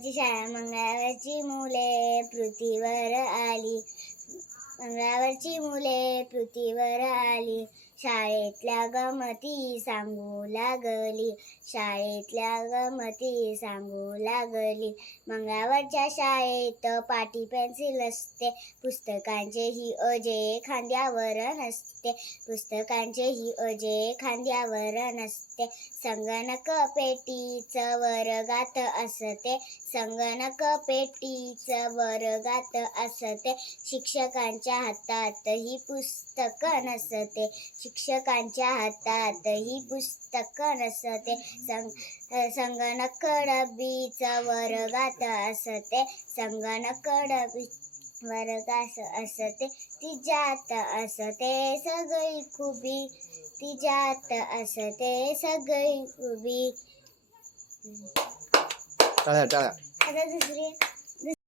मंगळवारची शाळा, मंगळवारची मुले पृथ्वीवर आली, मंगळवारची मुले पृथ्वीवर आली, शाळेतल्या गमती सांगू लागली, शाळेतल्या गमती सांगू लागली. मंगळवारच्या शाळेत पाटी पेन्सिल असते, पुस्तकांचेही ओझे खांद्यावर नसते, पुस्तकांचेही ओझे खांद्यावर नसते. संगणक पेटीच वर्गात असते, संगणक पेटीच वर्गात असते. शिक्षकांच्या हातातही पुस्तक नसते, शिक्षकांच्या हातातही पुस्तक नसते. संगणक डब्बीच वर्गात असते, संगणक डब्बी वर्गात असते. तिच्यात असते सगळी खुबी, तिच्यात असते सगळी खुबी. टाळ्या टाळ्या. आता दुसरी